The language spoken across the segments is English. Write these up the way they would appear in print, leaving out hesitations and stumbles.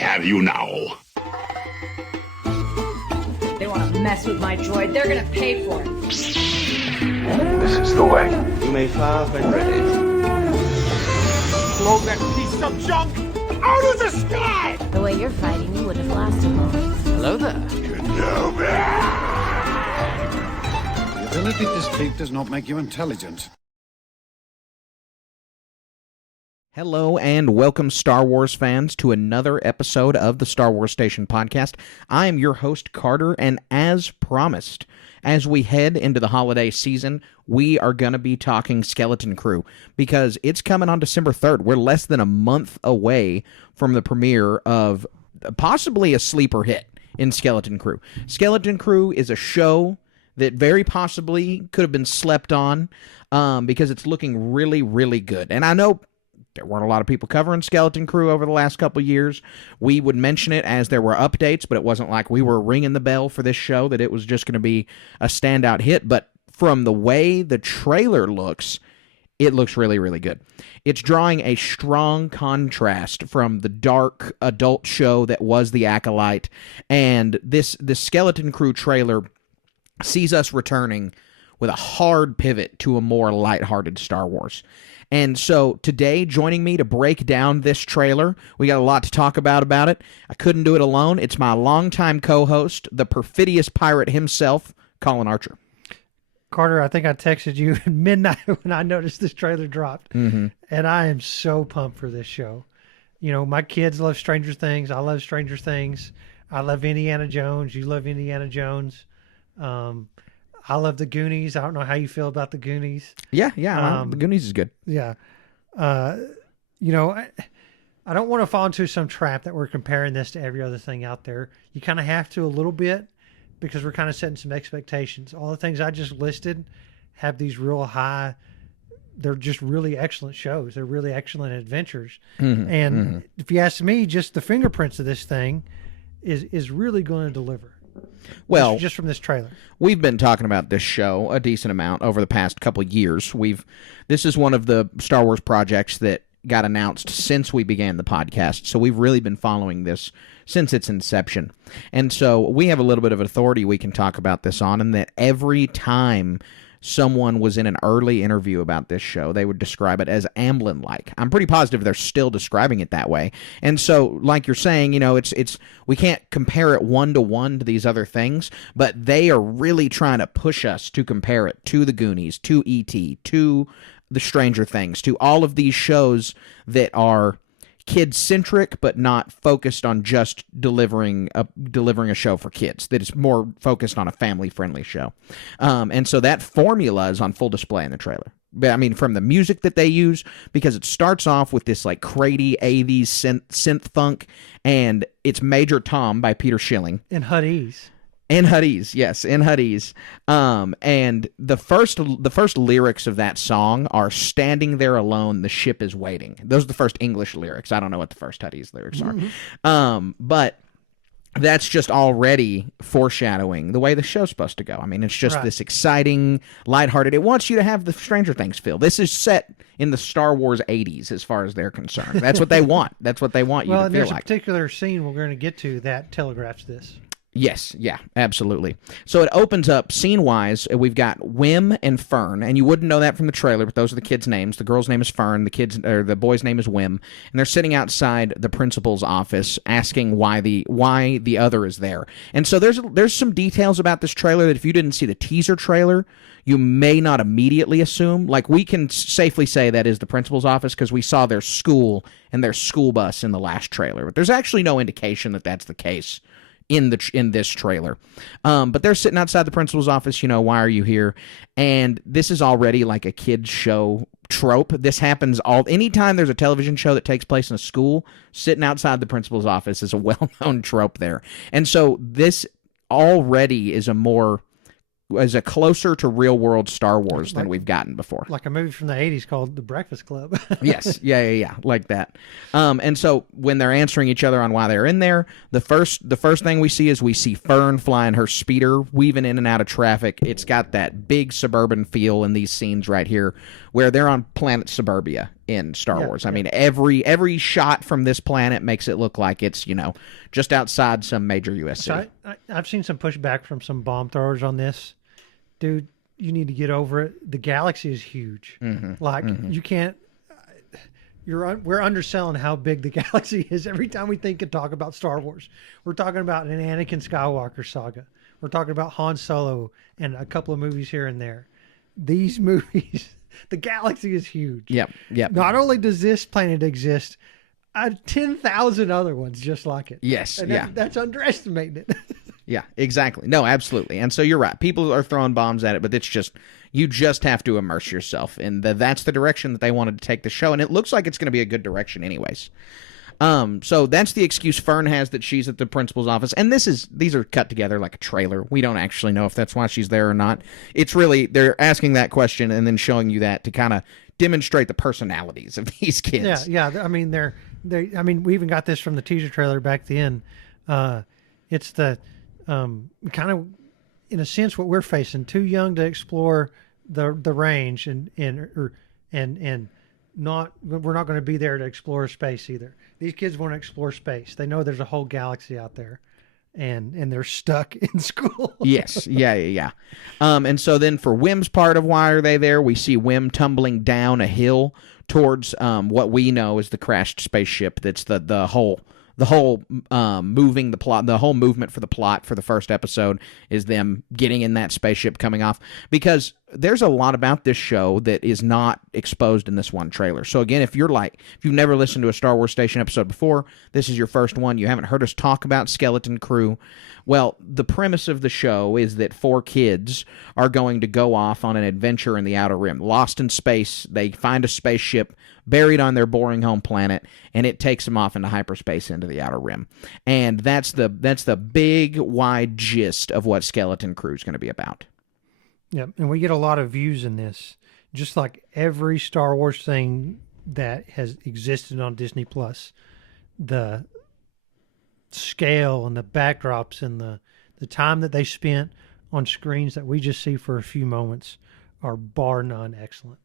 have you now. They want to mess with my droid. They're going to pay for it. This is the way. You may fire when ready. Blow that piece of junk out of the sky! The way you're fighting, you wouldn't have lasted long. Hello there. The ability to speak does not make you intelligent. Hello and welcome, Star Wars fans, to another episode of the Star Wars Station podcast. I am your host, Carter, and as promised, as we head into the holiday season, we are going to be talking Skeleton Crew because it's coming on December 3rd. We're less than a month away from the premiere of possibly a sleeper hit in Skeleton Crew. Skeleton Crew is a show that very possibly could have been slept on because it's looking really, really good. And I know there weren't a lot of people covering Skeleton Crew over the last couple years. We would mention it as there were updates, but it wasn't like we were ringing the bell for this show that it was just going to be a standout hit. But from the way the trailer looks, it looks really, really good. It's drawing a strong contrast from the dark adult show that was The Acolyte, and this Skeleton Crew trailer sees us returning with a hard pivot to a more lighthearted Star Wars. And so today, joining me to break down this trailer, we got a lot to talk about it. I couldn't do it alone. It's my longtime co-host, the perfidious pirate himself, Colin Archer. Carter, I think I texted you at midnight when I noticed this trailer dropped. Mm-hmm. And I am so pumped for this show. You know, my kids love Stranger Things. I love Stranger Things. I love Indiana Jones. You love Indiana Jones. I love the Goonies. I don't know how you feel about the Goonies. Yeah, the Goonies is good. Yeah. You know, I don't want to fall into some trap that we're comparing this to every other thing out there. You kind of have to a little bit because we're kind of setting some expectations. All the things I just listed have these real high, they're just really excellent shows. They're really excellent adventures. Mm-hmm, and if you ask me, just the fingerprints of this thing is really going to deliver. Well, just from this trailer, we've been talking about this show a decent amount over the past couple of years. This is one of the Star Wars projects that got announced since we began the podcast, so we've really been following this since its inception. And so we have a little bit of authority we can talk about this on, and that every time someone was in an early interview about this show, they would describe it as Amblin-like. I'm pretty positive they're still describing it that way. And so, like you're saying, you know, it's we can't compare it one-to-one to these other things, but they are really trying to push us to compare it to the Goonies, to E.T., to the Stranger Things, to all of these shows that are kid-centric, but not focused on just delivering a show for kids. That is more focused on a family-friendly show. And so that formula is on full display in the trailer. I mean, from the music that they use, because it starts off with this like crazy 80s synth funk, and it's Major Tom by Peter Schilling. in Huddies. In Huddies, yes, in Huddies. And the first lyrics of that song are "Standing there alone, the ship is waiting." Those are the first English lyrics. I don't know what the first Huddies lyrics are. But that's just already foreshadowing the way the show's supposed to go. I mean, it's just this exciting, lighthearted. It wants you to have the Stranger Things feel. This is set in the Star Wars 80s as far as they're concerned. That's what they want. That's what they want you to feel like. Well, there's a particular scene we're going to get to that telegraphs this. Yes, yeah, absolutely. So it opens up scene-wise. We've got Wim and Fern, and you wouldn't know that from the trailer, but those are the kids' names. The girl's name is Fern, the boy's name is Wim, and they're sitting outside the principal's office asking why the other is there. And so there's some details about this trailer that if you didn't see the teaser trailer, you may not immediately assume. Like, we can safely say that is the principal's office because we saw their school and their school bus in the last trailer. But there's actually no indication that that's the case in this trailer. But they're sitting outside the principal's office, you know, why are you here? And this is already like a kid's show trope. This happens anytime there's a television show that takes place in a school, sitting outside the principal's office is a well-known trope there. And so this already is a closer to real-world Star Wars than we've gotten before. Like a movie from the 80s called The Breakfast Club. Yes. Yeah, like that. And so when they're answering each other on why they're in there, the first thing we see Fern flying her speeder, weaving in and out of traffic. It's got that big suburban feel in these scenes right here where they're on planet Suburbia. in Star Wars. I mean, every shot from this planet makes it look like it's, just outside some major U.S. city. So I've seen some pushback from some bomb throwers on this. Dude, you need to get over it. The galaxy is huge. You can't. We're underselling how big the galaxy is every time we think and talk about Star Wars. We're talking about an Anakin Skywalker saga. We're talking about Han Solo and a couple of movies here and there. These movies, the galaxy is huge. Yep. Not only does this planet exist, 10,000 other ones just like it. Yes, and that's underestimating it. Yeah, exactly. No, absolutely. And so you're right. People are throwing bombs at it, but you just have to immerse yourself. And that's the direction that they wanted to take the show. And it looks like it's going to be a good direction anyways. So that's the excuse Fern has that she's at the principal's office. And these are cut together like a trailer. We don't actually know if that's why she's there or not. It's really, they're asking that question and then showing you that to kind of demonstrate the personalities of these kids. Yeah. I mean, we even got this from the teaser trailer back then. It's the kind of, in a sense, what we're facing. Too young to explore the range, and not we're not going to be there to explore space either. These kids want to explore space. They know there's a whole galaxy out there, and they're stuck in school. Yes, yeah. And so then for Wim's part of why are they there, we see Wim tumbling down a hill towards what we know is the crashed spaceship. That's the whole moving the plot, the whole movement for the plot for the first episode is them getting in that spaceship coming off, because there's a lot about this show that is not exposed in this one trailer. So again, if you've never listened to a Star Wars Station episode before, this is your first one, you haven't heard us talk about Skeleton Crew. Well, the premise of the show is that 4 kids are going to go off on an adventure in the Outer Rim. Lost in space, they find a spaceship buried on their boring home planet, and it takes them off into hyperspace into the Outer Rim. And that's the big, wide gist of what Skeleton Crew is going to be about. Yeah, and we get a lot of views in this, just like every Star Wars thing that has existed on Disney Plus. The scale and the backdrops and the time that they spent on screens that we just see for a few moments are bar none excellent.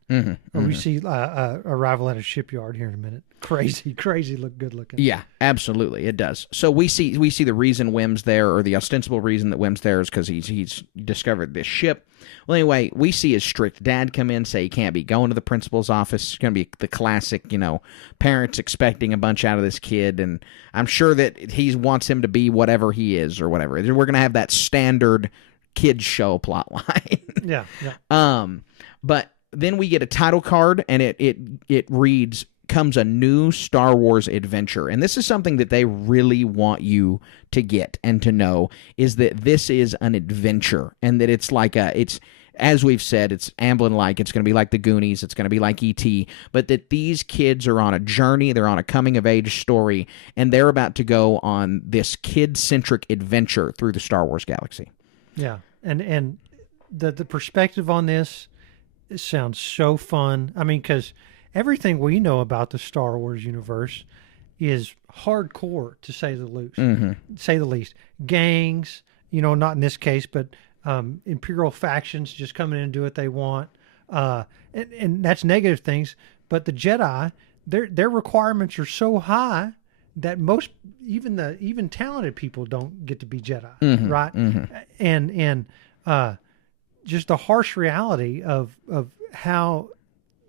We see Arrival at a Shipyard here in a minute. Crazy, good looking. Yeah, absolutely, it does. So we see the reason Wim's there, or the ostensible reason that Wim's there, is because he's discovered this ship. Well, anyway, we see his strict dad come in, say he can't be going to the principal's office. It's going to be the classic, parents expecting a bunch out of this kid, and I'm sure that he wants him to be whatever he is or whatever. We're going to have that standard kids show plot line. Yeah. But then we get a title card, and it reads, comes a new Star Wars adventure. And this is something that they really want you to get and to know, is that this is an adventure, and that it's like it's, as we've said, it's Amblin-like. It's going to be like the Goonies. It's going to be like E.T., but that these kids are on a journey. They're on a coming-of-age story, and they're about to go on this kid-centric adventure through the Star Wars galaxy. Yeah, and the perspective on this, it sounds so fun. I mean, because everything we know about the Star Wars universe is hardcore, to say the least. Gangs, not in this case, but Imperial factions just coming in and do what they want, and that's negative things. But the Jedi, their requirements are so high that most, even talented people don't get to be Jedi, right? And just the harsh reality of how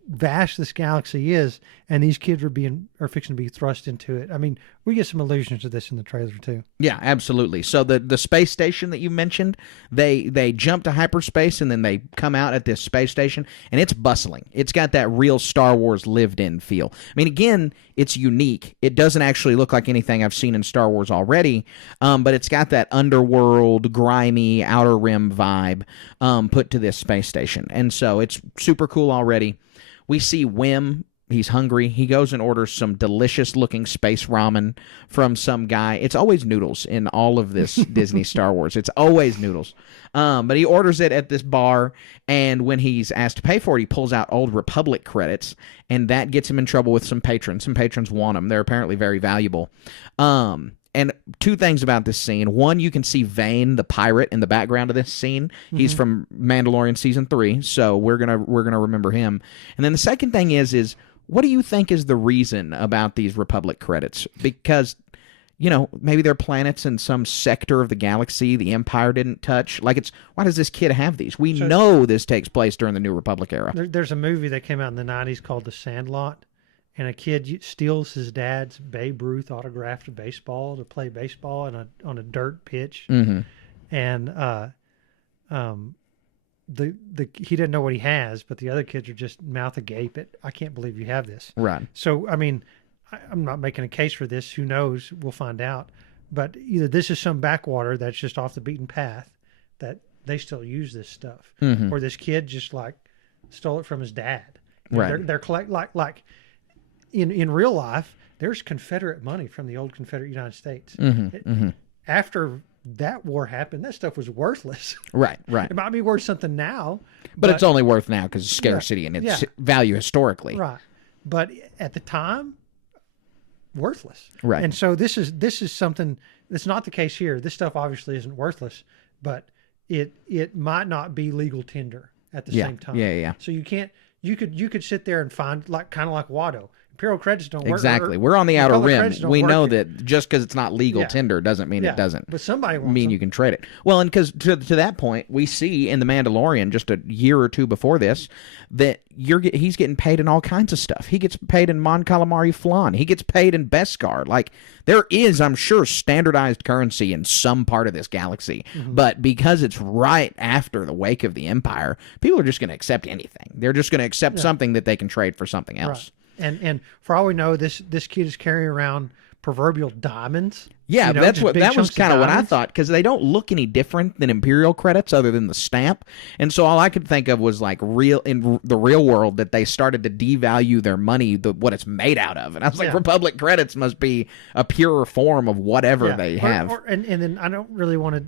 vast this galaxy is, and these kids are fixing to be thrust into it. I mean, we get some allusions to this in the trailer too. Yeah, absolutely. So the space station that you mentioned, they jump to hyperspace and then they come out at this space station, and it's bustling. It's got that real Star Wars lived-in feel. I mean, again, it's unique. It doesn't actually look like anything I've seen in Star Wars already, but it's got that underworld, grimy, Outer Rim vibe put to this space station, and so it's super cool already. We see Wim. He's hungry. He goes and orders some delicious-looking space ramen from some guy. It's always noodles in all of this Disney Star Wars. It's always noodles. But he orders it at this bar, and when he's asked to pay for it, he pulls out Old Republic credits, and that gets him in trouble with some patrons. Some patrons want them. They're apparently very valuable. and two things about this scene. One, you can see Vane, the pirate, in the background of this scene. He's from Mandalorian season 3, so we're gonna remember him. And then the second thing is what do you think is the reason about these Republic credits? Because maybe they're planets in some sector of the galaxy the Empire didn't touch. Like, why does this kid have these? We know this takes place during the New Republic era. There's a movie that came out in the 90s called The Sandlot, and a kid steals his dad's Babe Ruth autographed baseball to play baseball on a dirt pitch. Mm-hmm. And he didn't know what he has, but the other kids are just mouth agape at, I can't believe you have this. Right. So, I mean, I'm not making a case for this. Who knows? We'll find out. But either this is some backwater that's just off the beaten path that they still use this stuff, or this kid just like stole it from his dad. And Right. They're collect like in real life. There's Confederate money from the old Confederate United States. After that war happened, that stuff was worthless. Right. It might be worth something now, But it's only worth now because of scarcity and its value historically. right. But at the time, worthless. Right. And so this is something that's not the case here. This stuff obviously isn't worthless, but it might not be legal tender at the same time. Yeah. So you could sit there and find kind of like Watto. Imperial credits don't work. Exactly. We're on the outer Republic rim. credits don't We work know here. that just because it's not legal tender doesn't mean it doesn't. But somebody wants mean them. you can trade it. Well, and because to that point, we see in The Mandalorian just a year or two before this that he's getting paid in all kinds of stuff. He gets paid in Mon Calamari flan. He gets paid in Beskar. Like, there is, I'm sure, standardized currency in some part of this galaxy. But because it's right after the wake of the Empire, people are just going to accept anything. They're just going to accept something that they can trade for something else. Right. And for all we know, this kid is carrying around proverbial diamonds. Yeah, just big that was chunks of kind of what I diamonds. thought, because they don't look any different than Imperial credits other than the stamp. And so all I could think of was like in the real world that they started to devalue their money, what it's made out of. And I was like, Republic credits must be a purer form of whatever they have. And then I don't really want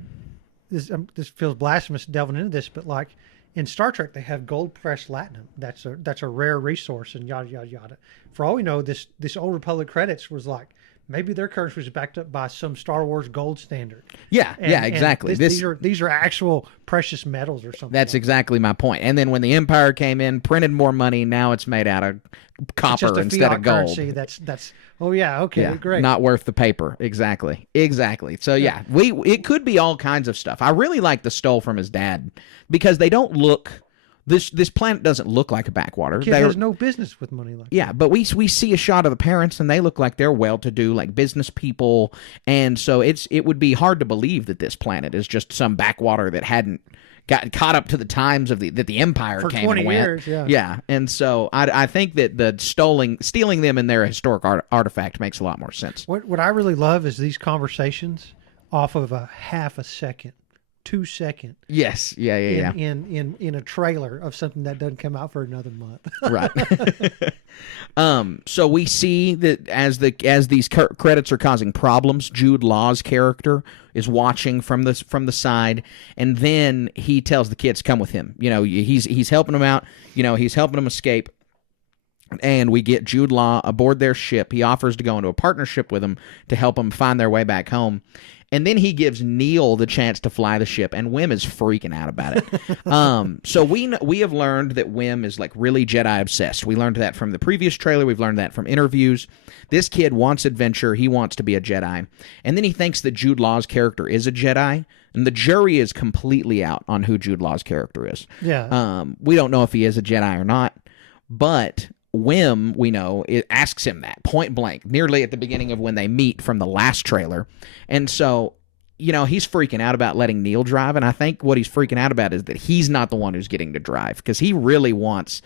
to. This feels blasphemous delving into this, but like in Star Trek, they have gold pressed latinum. That's a rare resource, and yada yada yada. For all we know, this old Republic credits was like maybe their currency was backed up by some Star Wars gold standard. Yeah, exactly. These are actual precious metals or something. That's exactly my point. And then when the Empire came in, printed more money. Now it's made out of It's copper just a instead fiat of gold. currency. That's great. Not worth the paper. Exactly. So it could be all kinds of stuff. I really like the stole from his dad because they don't look. This planet doesn't look like a backwater. Kid has no business with money like that. But we see a shot of the parents and they look like they're well-to-do, like business people, and so it would be hard to believe that this planet is just some backwater that hadn't got caught up to the times of that the Empire For came 20 and went. years, yeah. Yeah, and so I think that the stealing them in their historic artifact makes a lot more sense. What I really love is these conversations off of a half a second, 2 second. Yes, yeah. In a trailer of something that doesn't come out for another month. Right. So we see that as these credits are causing problems, Jude Law's character is watching from the side, and then he tells the kids, "Come with him." He's helping them out. He's helping them escape. And we get Jude Law aboard their ship. He offers to go into a partnership with them to help them find their way back home. And then he gives Neil the chance to fly the ship, and Wim is freaking out about it. So we have learned that Wim is like really Jedi obsessed. We learned that from the previous trailer. We've learned that from interviews. This kid wants adventure. He wants to be a Jedi. And then he thinks that Jude Law's character is a Jedi. And the jury is completely out on who Jude Law's character is. Yeah. We don't know if he is a Jedi or not, but Wim, we know, it asks him that point blank, nearly at the beginning of when they meet from the last trailer. And so, he's freaking out about letting Neil drive. And I think what he's freaking out about is that he's not the one who's getting to drive, because he really wants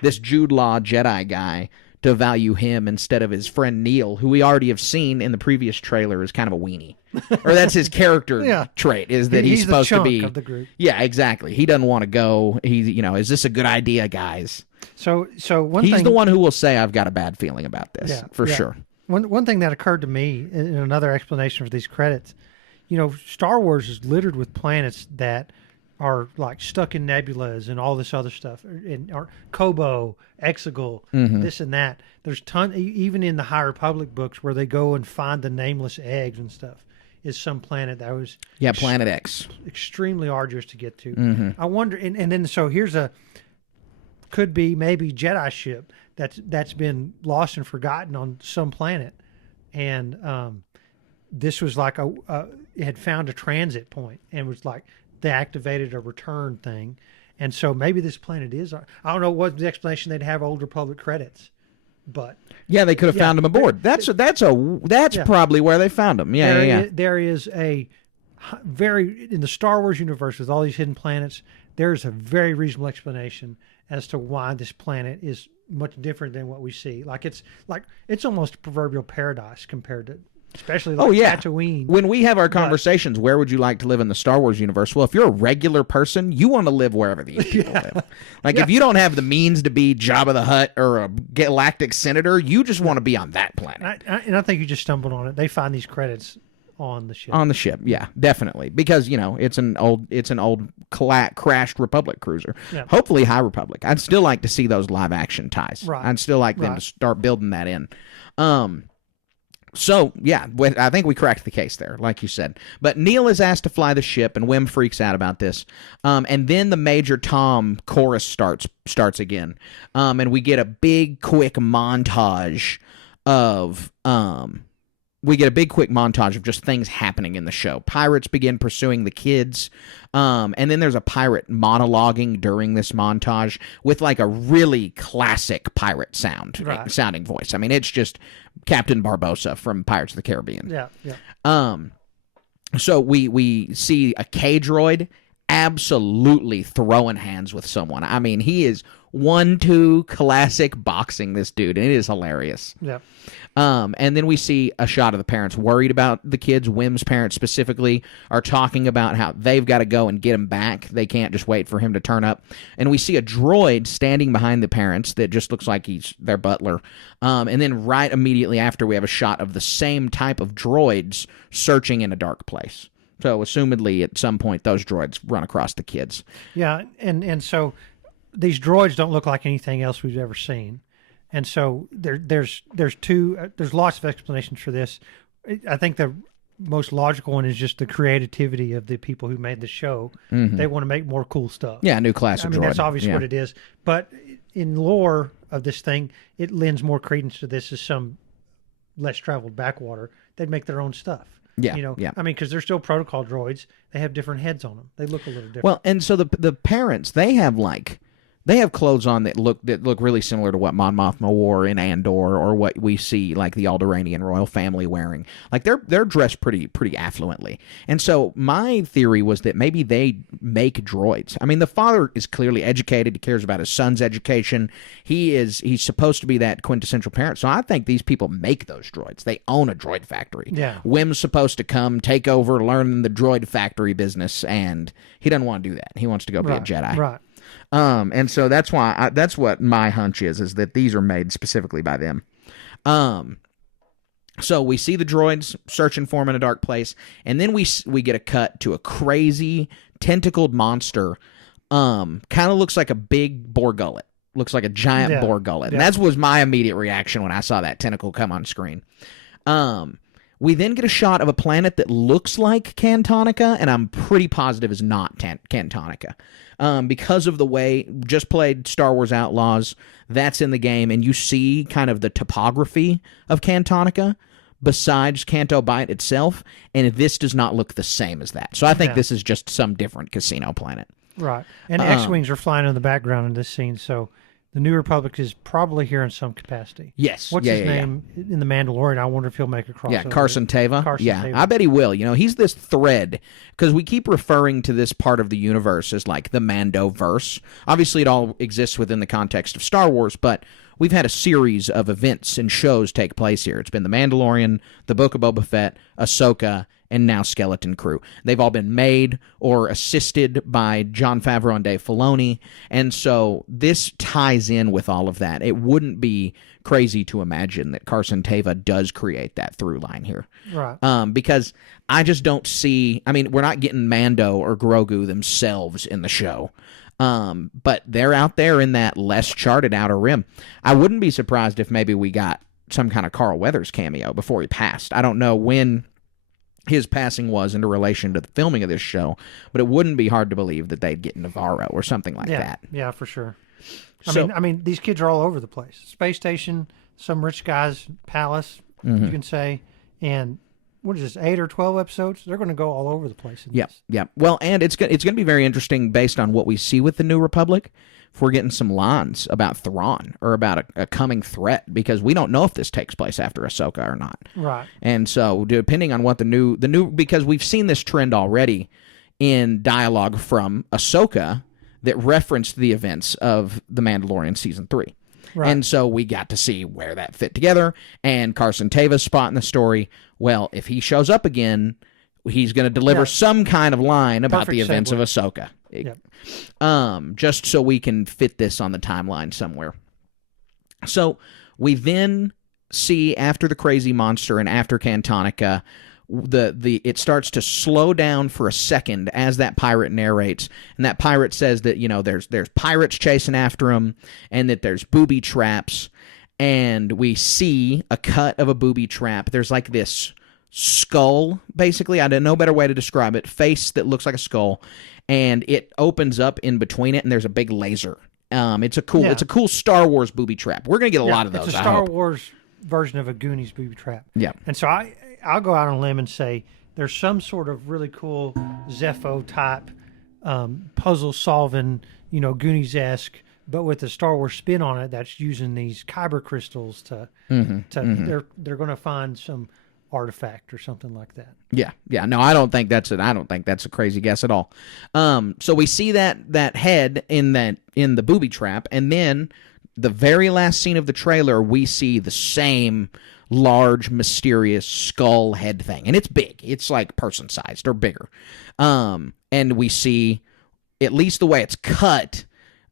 this Jude Law Jedi guy to value him instead of his friend Neil, who we already have seen in the previous trailer is kind of a weenie. Or that's his character trait, is that he's supposed the to be chunk of the group. Yeah, exactly. He doesn't want to go. Is this a good idea, guys? So he's the one who will say, "I've got a bad feeling about this," for sure. One thing that occurred to me in another explanation for these credits, Star Wars is littered with planets that are like stuck in nebulas and all this other stuff, or Kobo, Exegol, Mm-hmm. this and that. There's even in the High Republic books where they go and find the nameless eggs and stuff. Is some planet that was Planet X. extremely arduous to get to. Mm-hmm. I wonder, and then so here's could be maybe Jedi ship that's been lost and forgotten on some planet, and this was like it had found a transit point and was like they activated a return thing, and so maybe this planet is. I don't know what the explanation they'd have Old Republic credits, but Yeah, they could have found him aboard. That's probably where they found him. There is a very in the Star Wars universe with all these hidden planets. There is a very reasonable explanation as to why this planet is much different than what we see. It's almost a proverbial paradise compared to, especially Tatooine. When we have our conversations, where would you like to live in the Star Wars universe? Well, if you're a regular person, you want to live wherever these people live. If you don't have the means to be Jabba the Hutt or a galactic senator, you just want to be on that planet. And I think you just stumbled on it. They find these credits on the ship. On the ship, yeah, definitely, because it's an old crashed Republic cruiser. Yeah. Hopefully, High Republic. I'd still like to see those live action ties. Right. I'd still like them to start building that in. So yeah, I think we cracked the case there, like you said. But Neil is asked to fly the ship, and Wim freaks out about this. And then the Major Tom chorus starts again, and we get a big quick montage of just things happening in the show. Pirates begin pursuing the kids, and then there's a pirate monologuing during this montage with like a really classic pirate sounding voice. I mean, it's just Captain Barbossa from Pirates of the Caribbean. Yeah. So we see a K-droid absolutely throwing hands with someone. I mean, he is 1-2 classic boxing this dude, and it is hilarious. Yeah. And then we see a shot of the parents worried about the kids. Wim's parents specifically are talking about how they've got to go and get him back. They can't just wait for him to turn up. And we see a droid standing behind the parents that just looks like he's their butler. And then right immediately after, we have a shot of the same type of droids searching in a dark place. So assumedly at some point those droids run across the kids. Yeah, and so these droids don't look like anything else we've ever seen. And so there's lots of explanations for this. I think the most logical one is just the creativity of the people who made the show. Mm-hmm. They want to make more cool stuff. Yeah, new class of droid. That's obviously what it is. But in lore of this thing, it lends more credence to this as some less traveled backwater. They'd make their own stuff. Yeah, I mean, because they're still protocol droids. They have different heads on them. They look a little different. Well, and so the parents, they have clothes on that look really similar to what Mon Mothma wore in Andor, or what we see like the Alderaanian royal family wearing. Like they're dressed pretty affluently. And so my theory was that maybe they make droids. I mean, the father is clearly educated. He cares about his son's education. He's supposed to be that quintessential parent. So I think these people make those droids. They own a droid factory. Yeah. Wim's supposed to come take over, learn the droid factory business, and he doesn't want to do that. He wants to go be a Jedi. Right. And so that's why that's what my hunch is that these are made specifically by them. So we see the droids searching for him in a dark place, and then we get a cut to a crazy tentacled monster. Kind of looks like a big boar gullet. Looks like a giant boar gullet. And that was my immediate reaction when I saw that tentacle come on screen. We then get a shot of a planet that looks like Cantonica, and I'm pretty positive is not Cantonica. Because of the way, just played Star Wars Outlaws, that's in the game, and you see kind of the topography of Cantonica besides Canto Bight itself, and this does not look the same as that. So I think this is just some different casino planet. Right. And X-Wings are flying in the background in this scene, so the New Republic is probably here in some capacity. Yes. What's his name in The Mandalorian? I wonder if he'll make a crossover. Yeah, Carson Teva. Teva. I bet he will. You know, he's this thread, because we keep referring to this part of the universe as like the Mando-verse. Obviously, it all exists within the context of Star Wars, but we've had a series of events and shows take place here. It's been The Mandalorian, The Book of Boba Fett, Ahsoka, and now Skeleton Crew. They've all been made or assisted by Jon Favreau and Dave Filoni, and so this ties in with all of that. It wouldn't be crazy to imagine that Carson Teva does create that through line here. Right. Because I just don't see... I mean, we're not getting Mando or Grogu themselves in the show, but they're out there in that less charted Outer Rim. I wouldn't be surprised if maybe we got some kind of Carl Weathers cameo before he passed. I don't know when his passing was in relation to the filming of this show, but it wouldn't be hard to believe that they'd get Navarro or something like that. Yeah, for sure. So, I mean, these kids are all over the place. Space station, some rich guy's palace, you can say, and what is this, 8 or 12 episodes? They're going to go all over the place. Yeah. Well, and it's going to be very interesting based on what we see with the New Republic. If we're getting some lines about Thrawn or about a coming threat, because we don't know if this takes place after Ahsoka or not. Right. And so, depending on what the new because we've seen this trend already in dialogue from Ahsoka that referenced the events of The Mandalorian Season 3. Right. And so we got to see where that fit together, and Carson Teva's spot in the story. Well, if he shows up again, he's going to deliver some kind of line about the events of Ahsoka. Just so we can fit this on the timeline somewhere. So we then see, after the crazy monster and after Cantonica, it starts to slow down for a second as that pirate narrates, and that pirate says that, you know, there's pirates chasing after him, and that there's booby traps, and we see a cut of a booby trap. There's like this skull, basically. I don't know a better way to describe it. Face that looks like a skull, and it opens up in between it, and there's a big laser. It's a cool Star Wars booby trap. We're gonna get a lot of those. It's a Star Wars version of a Goonies booby trap. Yeah, and so I'll go out on a limb and say there's some sort of really cool Zepho type puzzle solving, you know, Goonies-esque, but with a Star Wars spin on it. That's using these kyber crystals to they're going to find some artifact or something like that. Yeah. No, I don't think that's it. I don't think that's a crazy guess at all. So we see that head in the booby trap, and then the very last scene of the trailer, we see the same large, mysterious skull head thing, and it's big. It's like person-sized or bigger. And we see, at least the way it's cut,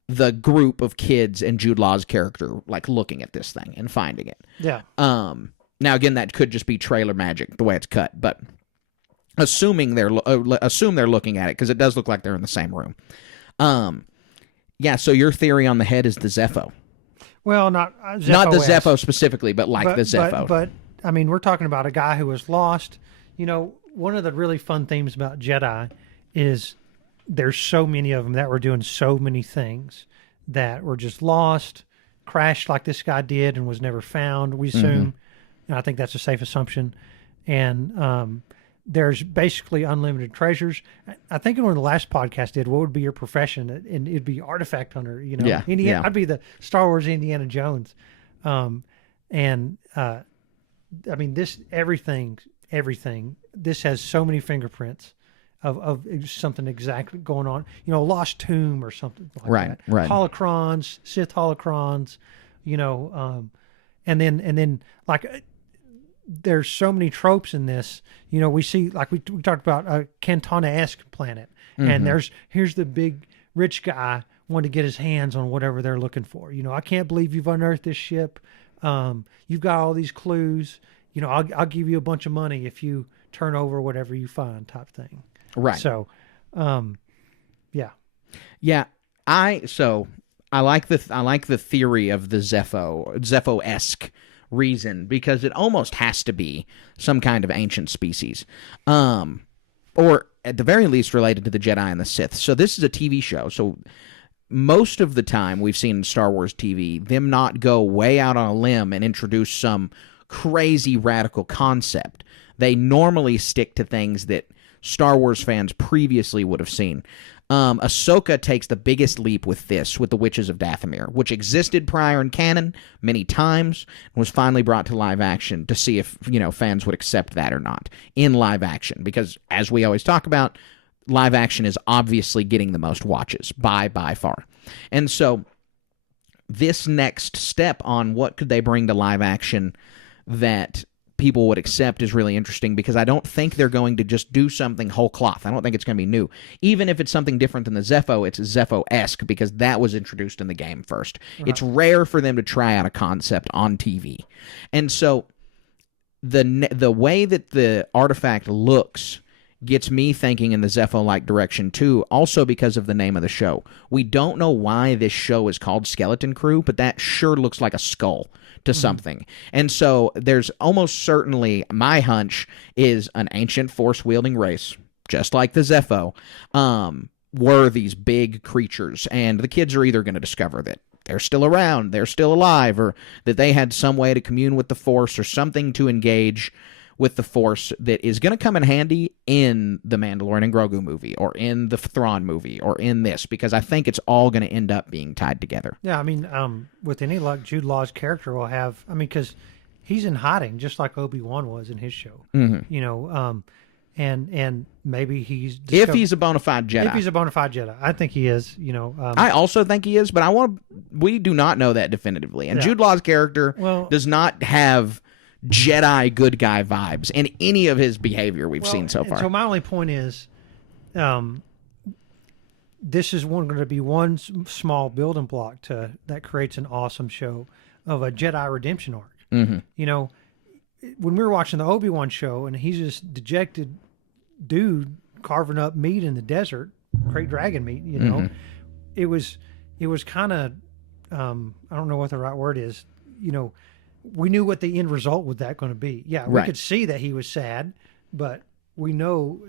the group of kids and Jude Law's character like looking at this thing and finding it. Yeah. Now again, that could just be trailer magic the way it's cut, but assume they're looking at it, because it does look like they're in the same room. Yeah. So your theory on the head is the Zepho. Well, not Zepho-esque. Not the Zepho specifically, but the Zepho. But I mean, we're talking about a guy who was lost. You know, one of the really fun themes about Jedi is there's so many of them that were doing so many things that were just lost, crashed like this guy did, and was never found, we assume. And I think that's a safe assumption. And there's basically unlimited treasures. I think in one of the last podcasts did, what would be your profession? And it'd be artifact hunter, you know. Yeah. I'd be the Star Wars Indiana Jones. I mean, this everything. This has so many fingerprints of something exactly going on. You know, lost tomb or something like that. Right. Holocrons, Sith holocrons. You know, and then like. There's so many tropes in this. You know, we see, like we talked about a Cantona-esque planet, and here's the big rich guy wanting to get his hands on whatever they're looking for. You know, I can't believe you've unearthed this ship. You've got all these clues. You know, I'll give you a bunch of money if you turn over whatever you find, type thing. Right. So, yeah. I like the theory of the Zepho-esque reason, because it almost has to be some kind of ancient species, or at the very least related to the Jedi and the Sith. So this is a TV show, so most of the time we've seen in Star Wars TV them not go way out on a limb and introduce some crazy radical concept. They normally stick to things that Star Wars fans previously would have seen. Ahsoka takes the biggest leap with the Witches of Dathomir, which existed prior in canon many times and was finally brought to live action to see if, you know, fans would accept that or not in live action, because as we always talk about, live action is obviously getting the most watches by far. And so this next step on what could they bring to live action that people would accept is really interesting because I don't think they're going to just do something whole cloth. I don't think it's going to be new. Even if it's something different than the Zepho, it's Zepho-esque because that was introduced in the game first. Right. It's rare for them to try out a concept on TV. And so the way that the artifact looks gets me thinking in the Zepho-like direction too, also because of the name of the show. We don't know why this show is called Skeleton Crew, but that sure looks like a skull to something. And so there's almost certainly, my hunch is an ancient force-wielding race, just like the Zepho, were these big creatures. And the kids are either going to discover that they're still around, they're still alive, or that they had some way to commune with the Force or something to engage with the Force that is going to come in handy in the Mandalorian and Grogu movie or in the Thrawn movie or in this, because I think it's all going to end up being tied together. Yeah, I mean, with any luck, Jude Law's character will have, because he's in hiding just like Obi-Wan was in his show. You know, and maybe he's... If he's a bona fide Jedi. If he's a bona fide Jedi. I think he is, you know. I also think he is, but we do not know that definitively. And Jude Law's character does not have Jedi good guy vibes in any of his behavior we've seen so far. So my only point is, this is going to be one small building block that creates an awesome show of a Jedi redemption arc. You know, when we were watching the Obi-Wan show and he's this dejected dude carving up meat in the desert, great dragon meat, you know, it was kind of, I don't know what the right word is, you know, we knew what the end result was that going to be. Yeah, we could see that he was sad, but we know,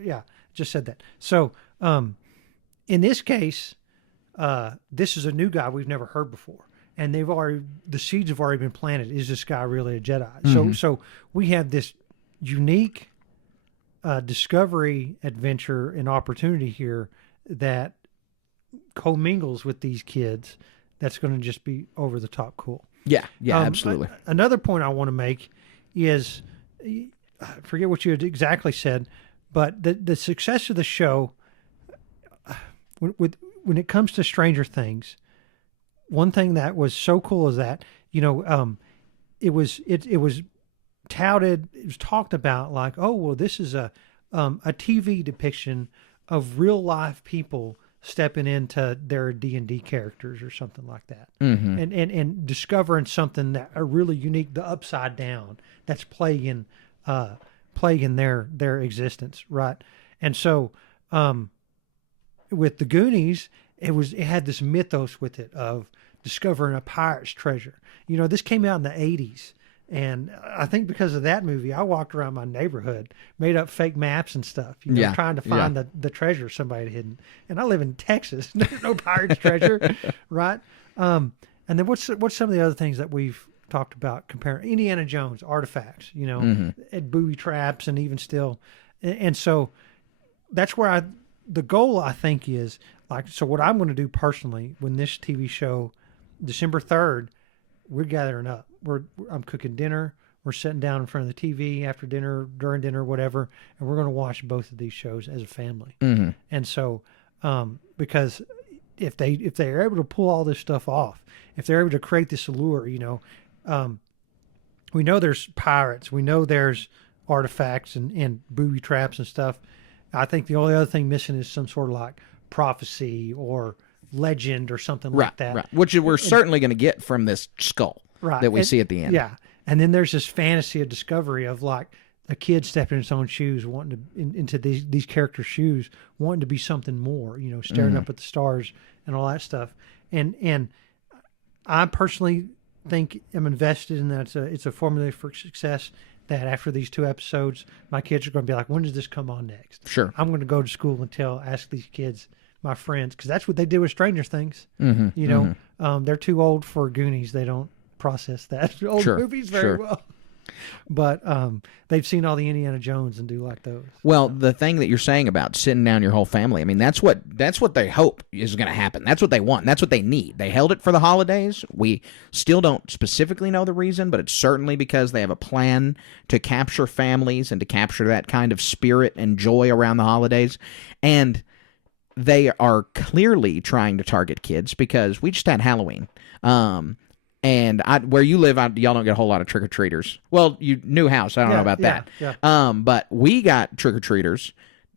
just said that. So in this case, this is a new guy we've never heard before. And the seeds have already been planted. Is this guy really a Jedi? So we have this unique discovery adventure and opportunity here that commingles with these kids. That's going to just be over the top cool. Yeah, absolutely. Another point I want to make is, I forget what you had exactly said, but the success of the show, when it comes to Stranger Things, one thing that was so cool is that, you know, it was touted, it was talked about like, oh, well, this is a TV depiction of real life people stepping into their D&D characters or something like that, and discovering something that are really unique, the Upside Down that's plaguing their existence, right? And so, with the Goonies, it had this mythos with it of discovering a pirate's treasure. You know, this came out in the 80s. And I think because of that movie, I walked around my neighborhood, made up fake maps and stuff, you know, trying to find the treasure somebody had hidden. And I live in Texas. There's no pirate's treasure, right? And then what's some of the other things that we've talked about comparing? Indiana Jones, artifacts, you know, booby traps, and even still. And so that's where the goal, I think, is like, so what I'm going to do personally when this TV show, December 3rd, we're gathering up. I'm cooking dinner. We're sitting down in front of the TV after dinner, during dinner, whatever, and we're going to watch both of these shows as a family. And so, because if they're able to pull all this stuff off, if they're able to create this allure, you know, we know there's pirates, we know there's artifacts and booby traps and stuff. I think the only other thing missing is some sort of like prophecy or legend or something like that. Right. Which we're certainly going to get from this skull that we see at the end. Yeah. And then there's this fantasy of discovery of like a kid stepping in his own shoes, wanting to into these characters' shoes, wanting to be something more, you know, staring up at the stars and all that stuff. And I personally think I'm invested in that. It's a formula for success. That after these 2 episodes, my kids are going to be like, when does this come on next? Sure. I'm going to go to school and ask these kids, my friends, because that's what they do with Stranger Things. You know, they're too old for Goonies. They don't process that old movies very well. But they've seen all the Indiana Jones and do like those. Well, the thing that you're saying about sitting down your whole family, I mean, that's what they hope is going to happen. That's what they want. That's what they need. They held it for the holidays. We still don't specifically know the reason, but it's certainly because they have a plan to capture families and to capture that kind of spirit and joy around the holidays. And they are clearly trying to target kids because we just had Halloween. And where you live, y'all don't get a whole lot of trick-or-treaters. Well, new house. I don't know about that. Yeah. But we got trick-or-treaters.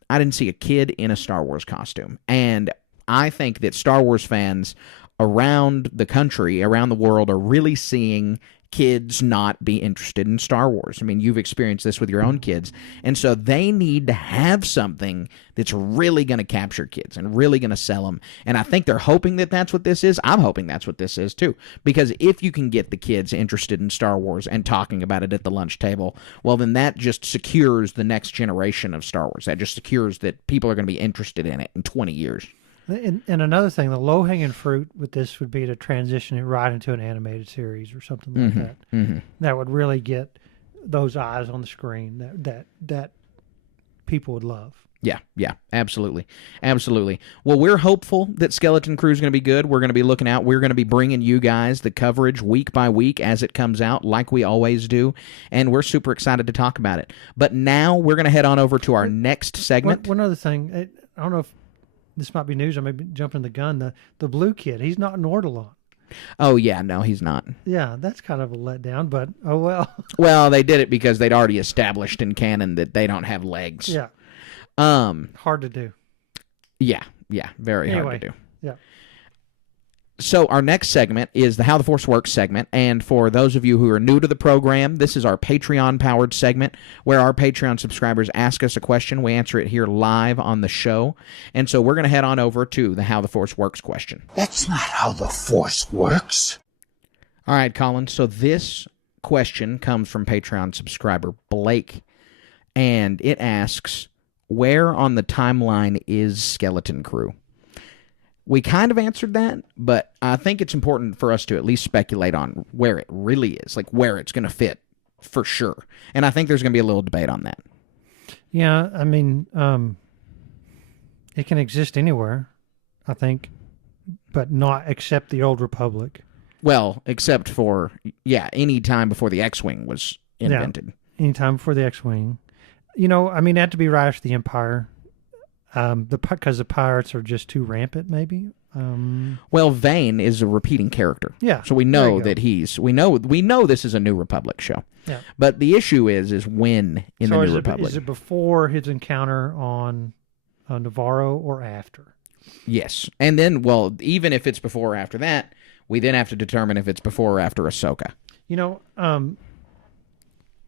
I didn't see a kid in a Star Wars costume. And I think that Star Wars fans around the country, around the world, are really seeing kids not be interested in Star Wars. I mean, you've experienced this with your own kids. And so they need to have something that's really going to capture kids and really going to sell them. And I think they're hoping that that's what this is. I'm hoping that's what this is too. Because if you can get the kids interested in Star Wars and talking about it at the lunch table, well, then that just secures the next generation of Star Wars. That just secures that people are going to be interested in it in 20 years. And another thing, the low-hanging fruit with this would be to transition it right into an animated series or something like that. Mm-hmm. That would really get those eyes on the screen that people would love. Yeah, absolutely. Well, we're hopeful that Skeleton Crew is going to be good. We're going to be looking out. We're going to be bringing you guys the coverage week by week as it comes out, like we always do, and we're super excited to talk about it. But now we're going to head on over to our next segment. One other thing, I don't know if this might be news. I may be jumping the gun. The blue kid, he's not in Ortolan. Oh, yeah, no, he's not. Yeah, that's kind of a letdown, but oh well. Well, they did it because they'd already established in canon that they don't have legs. Yeah. Hard to do. Yeah, very hard to do. Yeah. So our next segment is the How the Force Works segment, and for those of you who are new to the program, this is our Patreon-powered segment where our Patreon subscribers ask us a question. We answer it here live on the show, and so we're going to head on over to the How the Force Works question. That's not how the Force works. All right, Colin, so this question comes from Patreon subscriber Blake, and it asks, where on the timeline is Skeleton Crew? We kind of answered that, but I think it's important for us to at least speculate on where it really is, like where it's going to fit for sure. And I think there's going to be a little debate on that. Yeah, I mean, it can exist anywhere, I think, but not except the Old Republic. Well, except for, any time before the X-Wing was invented. Yeah, any time before the X-Wing. You know, I mean, it had to be right after the Empire. Because the pirates are just too rampant, maybe. Well, Vane is a repeating character. Yeah, so we know that we know this is a New Republic show. Yeah. But the issue is when in the New Republic. Is it before his encounter on Navarro or after? Yes, and then even if it's before or after that, we then have to determine if it's before or after Ahsoka. You know,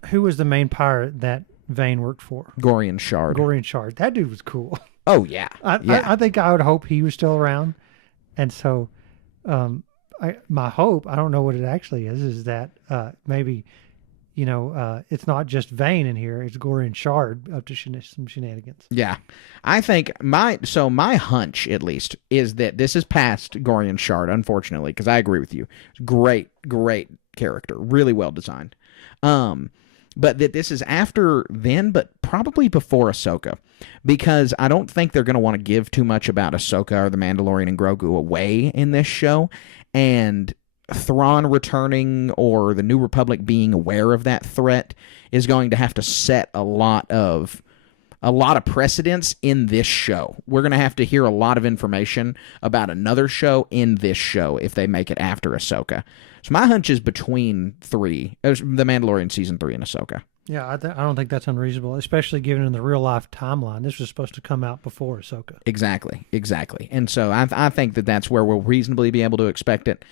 who was the main pirate that Vane worked for? Gorian Shard. That dude was cool. Oh, yeah. I think I would hope he was still around. And so my hope, I don't know what it actually is that maybe, it's not just Vane in here. It's Gorian Shard up to some shenanigans. Yeah. I think my hunch, at least, is that this is past Gorian Shard, unfortunately, because I agree with you. Great character. Really well designed. But that this is after then, but probably before Ahsoka, because I don't think they're going to want to give too much about Ahsoka or the Mandalorian and Grogu away in this show, and Thrawn returning or the New Republic being aware of that threat is going to have to set a lot of precedents in this show. We're going to have to hear a lot of information about another show in this show if they make it after Ahsoka. So my hunch is between The Mandalorian Season 3 and Ahsoka. Yeah, I don't think that's unreasonable, especially given in the real-life timeline. This was supposed to come out before Ahsoka. Exactly. And so I think that that's where we'll reasonably be able to expect it,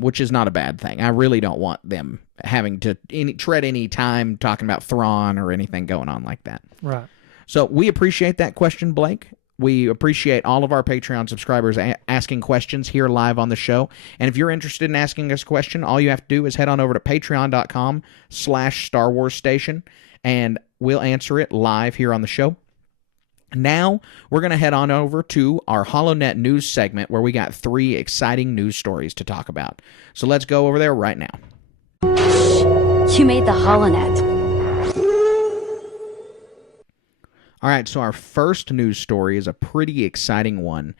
which is not a bad thing. I really don't want them having to tread any time talking about Thrawn or anything going on like that. Right. So we appreciate that question, Blake. We appreciate all of our Patreon subscribers asking questions here live on the show. And if you're interested in asking us a question, all you have to do is head on over to patreon.com/Star Wars Station, and we'll answer it live here on the show. Now, we're going to head on over to our HoloNet news segment where we got 3 exciting news stories to talk about. So let's go over there right now. You made the HoloNet. All right, so our first news story is a pretty exciting one,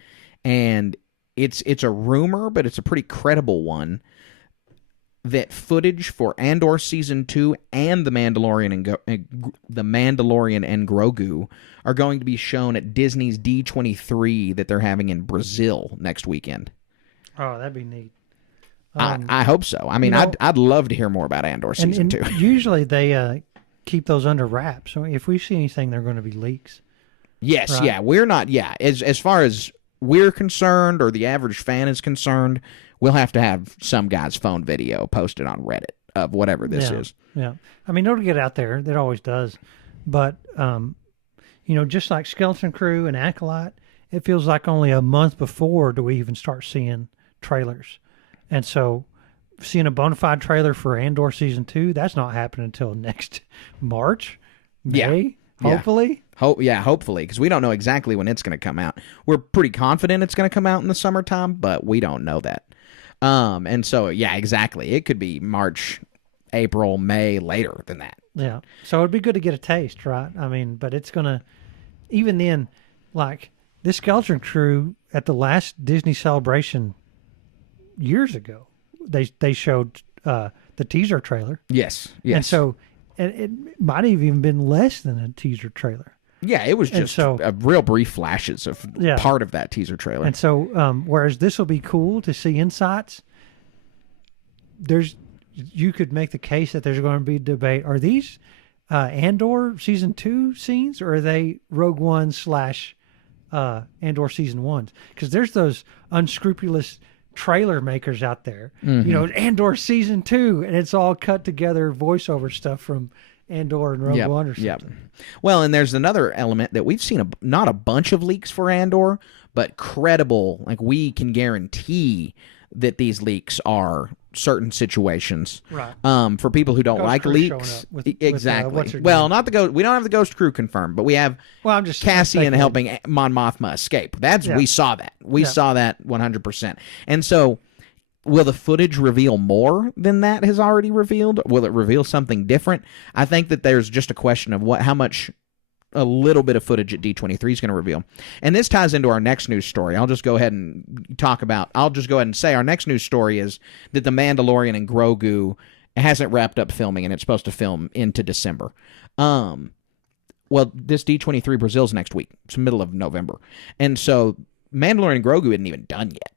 and it's a rumor, but it's a pretty credible one, that footage for Andor Season 2 and The Mandalorian and Grogu are going to be shown at Disney's D23 that they're having in Brazil next weekend. Oh, that'd be neat. I hope so. I mean, you know, I'd love to hear more about Andor season 2. Usually they keep those under wraps. So if we see anything, they're going to be leaks. Yes, right? yeah. We're not, yeah. As far as we're concerned or the average fan is concerned, we'll have to have some guy's phone video posted on Reddit of whatever this is. Yeah. I mean, it'll get out there. It always does. But, just like Skeleton Crew and Acolyte, it feels like only a month before do we even start seeing trailers. And so seeing a bona fide trailer for Andor Season 2, that's not happening until next March, May, hopefully. Hopefully, because we don't know exactly when it's going to come out. We're pretty confident it's going to come out in the summertime, but we don't know that. And so, yeah, exactly. It could be March, April, May, later than that. Yeah. So it'd be good to get a taste, right? I mean, but it's going to, even then, like this Skeleton Crew at the last Disney Celebration years ago, they showed the teaser trailer. Yes. And so it might have even been less than a teaser trailer. Yeah, it was just a real brief flashes of part of that teaser trailer. And so, whereas this will be cool to see insights, you could make the case that there's going to be debate. Are these Andor Season 2 scenes, or are they Rogue One / Andor Season 1s? Because there's those unscrupulous trailer makers out there. Andor Season 2, and it's all cut together voiceover stuff from Andor and Rogue One or something. Yep. Well, and there's another element that we've seen not a bunch of leaks for Andor, but credible. Like, we can guarantee that these leaks are certain situations. Right. For people who don't Ghost like Crew leaks. Exactly. Not the Ghost. We don't have the Ghost Crew confirmed, but we have Cassian helping Mon Mothma escape. We saw that. We saw that 100%. And so, will the footage reveal more than that has already revealed? Will it reveal something different? I think that there's just a question of how much a little bit of footage at D23 is going to reveal. And this ties into our next news story. I'll just go ahead and say our next news story is that The Mandalorian and Grogu hasn't wrapped up filming, and it's supposed to film into December. Well, this D23 Brazil's next week. It's the middle of November. And so Mandalorian and Grogu isn't even done yet.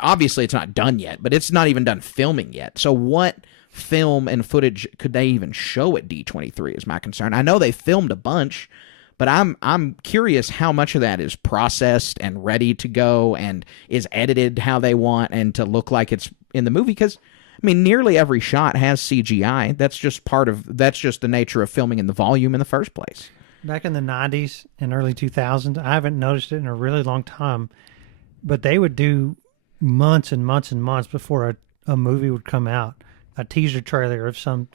Obviously it's not done yet, but it's not even done filming yet. So what film and footage could they even show at D23 is my concern. I know they filmed a bunch, but I'm curious how much of that is processed and ready to go and is edited how they want and to look like it's in the movie, because nearly every shot has CGI. That's just the nature of filming in the volume in the first place. Back in the 90s and early 2000s, I haven't noticed it in a really long time, but they would do months and months and months before a movie would come out, a teaser trailer of some.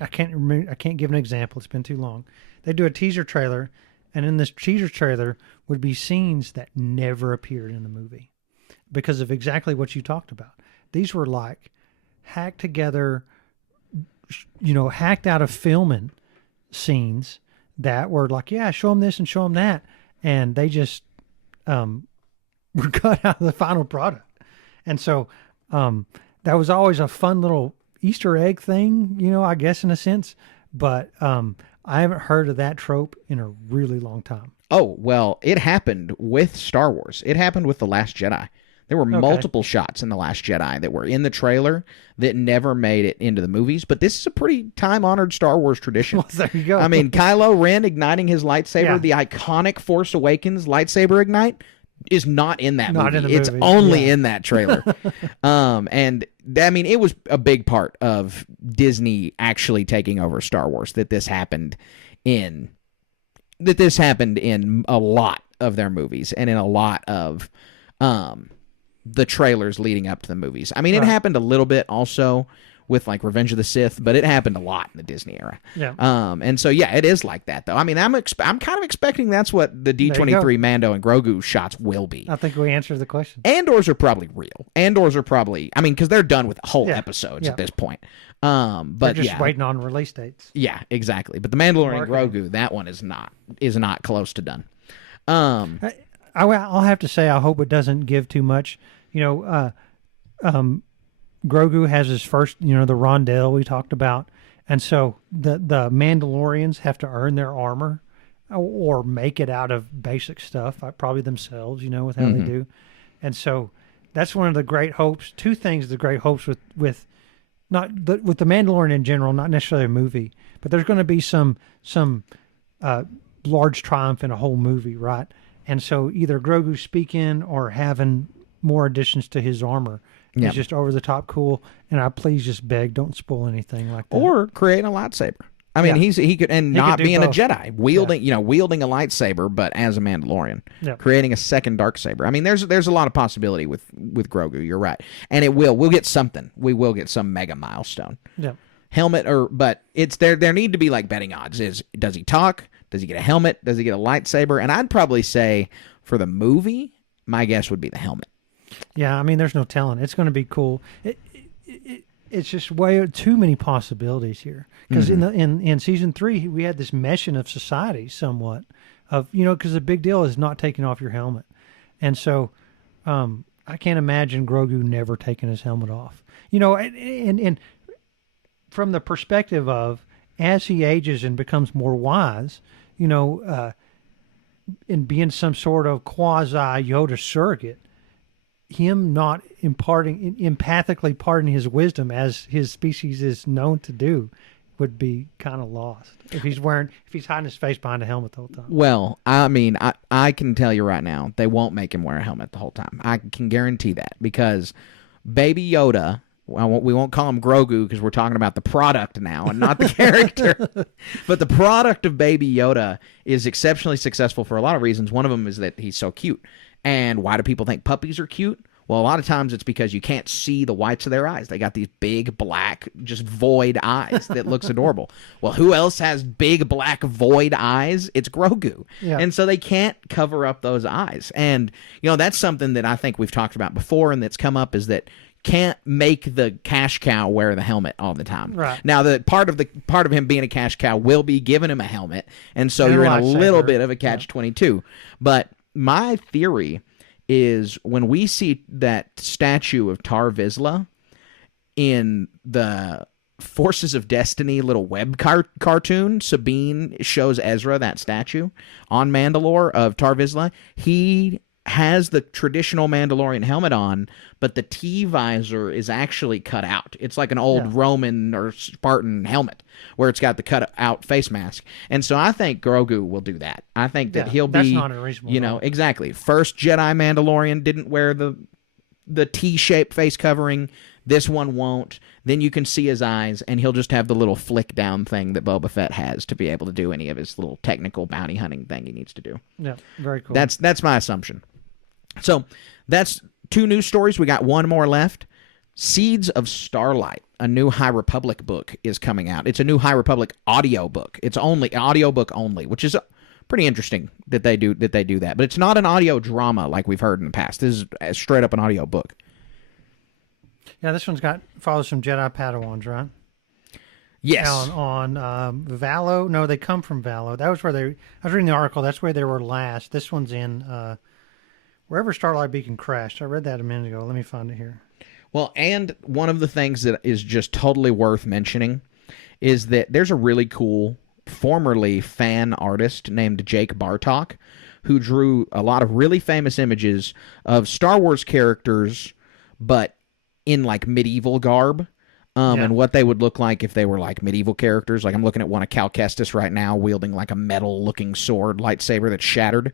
I can't remember. I can't give an example. It's been too long. They do a teaser trailer, and in this teaser trailer would be scenes that never appeared in the movie because of exactly what you talked about. These were like hacked together, hacked out of filming scenes that were like, yeah, show them this and show them that. And they just were cut out of the final product. And so that was always a fun little Easter egg thing, I guess, in a sense. But I haven't heard of that trope in a really long time. Oh, well, it happened with Star Wars. It happened with The Last Jedi. There were multiple shots in The Last Jedi that were in the trailer that never made it into the movies, but this is a pretty time-honored Star Wars tradition. Well, there you go. Kylo Ren igniting his lightsaber, the iconic Force Awakens lightsaber ignite, is not in that movie. It's only in that trailer. It was a big part of Disney actually taking over Star Wars that this happened in a lot of their movies and in a lot of the trailers leading up to the movies. It happened a little bit also with like Revenge of the Sith, but it happened a lot in the Disney era. Yeah. And so it is like that though. I'm kind of expecting that's what the D23 Mando and Grogu shots will be. I think we answered the question. Andors are probably real. Andors are probably, because they're done with whole episodes at this point. But they're just waiting on release dates. Yeah, exactly. But the Mandalorian and Grogu, that one is not close to done. I'll have to say, I hope it doesn't give too much. Grogu has his first, the rondelle we talked about. And so the Mandalorians have to earn their armor or make it out of basic stuff, probably themselves, with how they do. And so that's one of the great hopes. Two things, the great hopes with with the Mandalorian in general, not necessarily a movie, but there's going to be some large triumph in a whole movie, right? And so either Grogu speaking or having more additions to his armor is just over the top cool. And I please just beg, don't spoil anything like that. Or creating a lightsaber. I mean, he could, and not being a Jedi, wielding a lightsaber, but as a Mandalorian, creating a second Darksaber. I mean, there's a lot of possibility with Grogu. You're right, and we'll get something. We will get some mega milestone. Yeah, helmet but it's there. There need to be like betting odds. Does he talk? Does he get a helmet? Does he get a lightsaber? And I'd probably say for the movie, my guess would be the helmet. Yeah, I mean, there's no telling. It's going to be cool. It's just way too many possibilities here, because in season 3 we had this meshing of society somewhat, of because the big deal is not taking off your helmet, and so I can't imagine Grogu never taking his helmet off. And from the perspective of as he ages and becomes more wise, in being some sort of quasi Yoda surrogate, him not empathically imparting his wisdom as his species is known to do would be kind of lost if he's hiding his face behind a helmet the whole time. Well, I mean, I can tell you right now, they won't make him wear a helmet the whole time. I can guarantee that, because Baby Yoda, we won't call him Grogu because we're talking about the product now and not the character. But the product of Baby Yoda is exceptionally successful for a lot of reasons. One of them is that he's so cute. And why do people think puppies are cute? Well, a lot of times it's because you can't see the whites of their eyes. They got these big, black, just void eyes that looks adorable. Well, who else has big, black, void eyes? It's Grogu. Yeah. And so they can't cover up those eyes. And, that's something that I think we've talked about before and that's come up, is that can't make the cash cow wear the helmet all the time. Right. Now, the part of him being a cash cow will be giving him a helmet, and so you're in a little bit of a catch-22. But my theory is when we see that statue of Tar Vizsla in the Forces of Destiny little web cartoon, Sabine shows Ezra that statue on Mandalore of Tar Vizsla. He has the traditional Mandalorian helmet on, but the T-visor is actually cut out. It's like an old Roman or Spartan helmet where it's got the cut-out face mask. And so I think Grogu will do that. I think that he'll be, that's not unreasonable. Exactly. First Jedi Mandalorian didn't wear the T-shaped face covering. This one won't. Then you can see his eyes, and he'll just have the little flick down thing that Boba Fett has to be able to do any of his little technical bounty hunting thing he needs to do. Yeah, very cool. That's my assumption. So that's 2 news stories. We got one more left. Seeds of Starlight, a new High Republic book, is coming out. It's a new High Republic audio book. It's only audiobook only, which is pretty interesting that they do that. But it's not an audio drama like we've heard in the past. This is straight up an audio book. Yeah, this one's follows some Jedi Padawans, right? Yes. On Valo. No, they come from Valo. That was where I was reading the article. That's where they were last. This one's in wherever Starlight Beacon crashed. I read that a minute ago. Let me find it here. Well, and one of the things that is just totally worth mentioning is that there's a really cool formerly fan artist named Jake Bartok who drew a lot of really famous images of Star Wars characters, but in like medieval garb. And what they would look like if they were like medieval characters. Like I'm looking at one of Cal Kestis right now wielding like a metal-looking sword lightsaber that's shattered.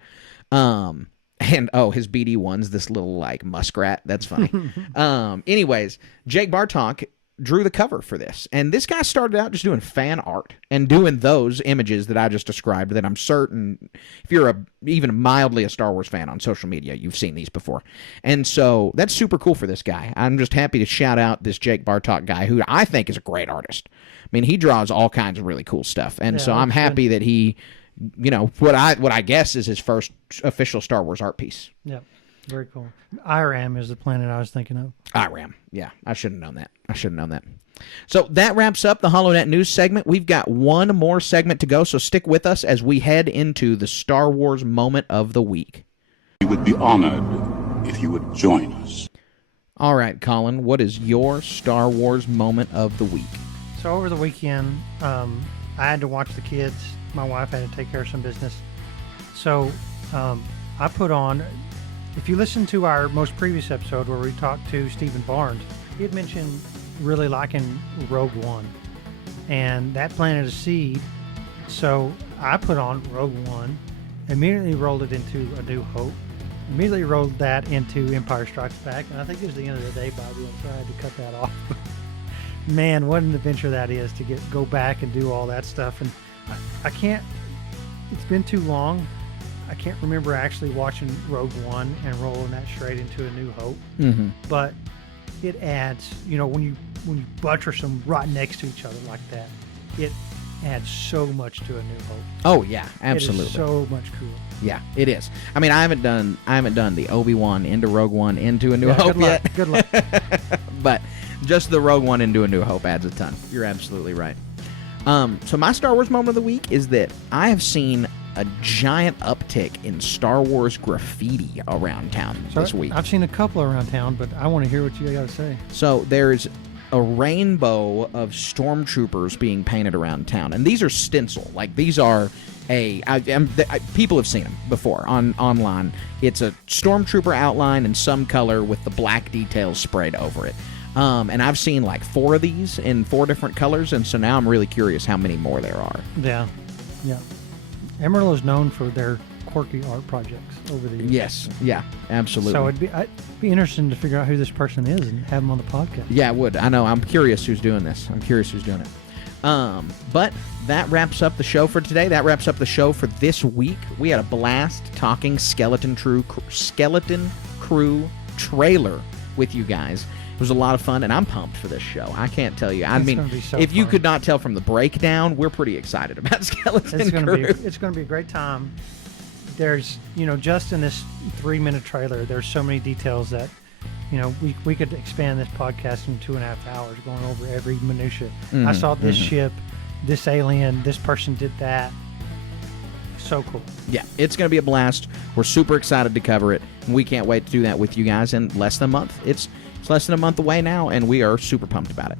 And, his BD1's this little, like, muskrat. That's funny. Anyways, Jake Bartok drew the cover for this. And this guy started out just doing fan art and doing those images that I just described that I'm certain, if you're even mildly a Star Wars fan on social media, you've seen these before. And so that's super cool for this guy. I'm just happy to shout out this Jake Bartok guy, who I think is a great artist. I mean, he draws all kinds of really cool stuff. And so I'm happy that he... what I guess is his first official Star Wars art piece. Yeah, very cool. Iram is the planet I was thinking of. Iram, yeah. I should have known that. So that wraps up the HoloNet News segment. We've got one more segment to go, so stick with us as we head into the Star Wars moment of the week. We would be honored if you would join us. All right, Colin, what is your Star Wars moment of the week? So over the weekend, I had to watch the kids. My wife had to take care of some business. So I put on if you listen to our most previous episode where we talked to Stephen Barnes, he had mentioned really liking Rogue One, and that planted a seed. So I put on Rogue One, immediately rolled it into A New Hope, immediately rolled that into Empire Strikes Back, and I think it was the end of the day, Bobby, so I had to cut that off. Man, what an adventure that is to go back and do all that stuff. And I can't, it's been too long. I can't remember actually watching Rogue One and rolling that straight into A New Hope. Mm-hmm. But it adds, when you buttress them right next to each other like that, it adds so much to A New Hope. Oh yeah, absolutely. It is so much cooler. Yeah, it is. I mean, I haven't done the Obi-Wan into Rogue One into A New Hope yet. Good luck. But just the Rogue One into A New Hope adds a ton. You're absolutely right. So my Star Wars moment of the week is that I have seen a giant uptick in Star Wars graffiti around town this week. I've seen a couple around town, but I want to hear what you got to say. So there's a rainbow of stormtroopers being painted around town, and these are stencil. Like, these are people have seen them before online. It's a stormtrooper outline in some color with the black details sprayed over it. And I've seen like 4 of these in 4 different colors, and so now I'm really curious how many more there are. Yeah. Amarillo is known for their quirky art projects over the years. Yes, yeah, absolutely. So I'd be interesting to figure out who this person is and have them on the podcast. Yeah, it would. I know. I'm curious who's doing this. But that wraps up the show for today. That wraps up the show for this week. We had a blast talking Skeleton Crew trailer with you guys. It was a lot of fun, and I'm pumped for this show. I can't tell you. It's gonna be so if you fun. could not tell from the breakdown, we're pretty excited about Skeleton Crew. It's going to be a great time. There's, just in this 3-minute trailer, there's so many details that, we could expand this podcast in 2.5 hours going over every minutia. Mm-hmm, I saw this ship, this alien, this person did that. So cool. Yeah, it's going to be a blast. We're super excited to cover it, and we can't wait to do that with you guys in less than a month. It's less than a month away now, and we are super pumped about it.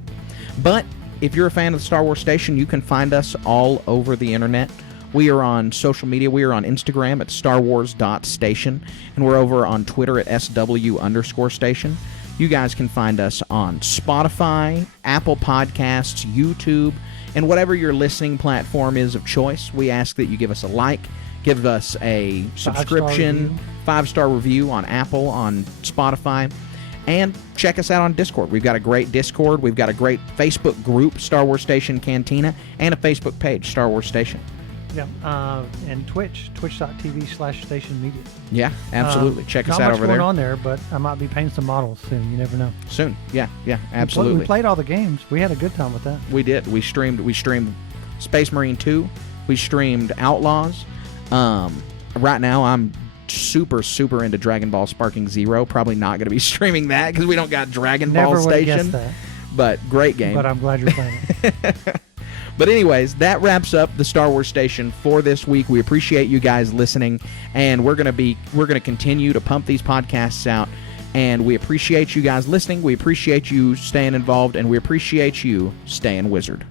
But if you're a fan of the Star Wars Station, you can find us all over the internet. We are on social media. We are on Instagram at starwars.station, and we're over on Twitter at SW_station. You guys can find us on Spotify, Apple Podcasts, YouTube, and whatever your listening platform is of choice. We ask that you give us a like, give us a subscription, 5-star review on Apple, on Spotify, and check us out on Discord. We've got a great Discord. We've got a great Facebook group, Star Wars Station Cantina, and a Facebook page, Star Wars Station. Yeah, and twitch.tv/station media. Yeah, absolutely. Check us out over there. Not much going on there, but I might be painting some models soon. You never know. Soon. Yeah, absolutely. We played all the games. We had a good time with that. We did. We streamed Space Marine 2. We streamed Outlaws. Right now, I'm super into Dragon Ball Sparking Zero. Probably not going to be streaming that because we don't got Dragon Ball Station. Never would have guessed that. But great game. But I'm glad you're playing it. But anyways, that wraps up the Star Wars Station for this week. We appreciate you guys listening, and we're gonna continue to pump these podcasts out. And we appreciate you guys listening. We appreciate you staying involved, and we appreciate you staying wizard.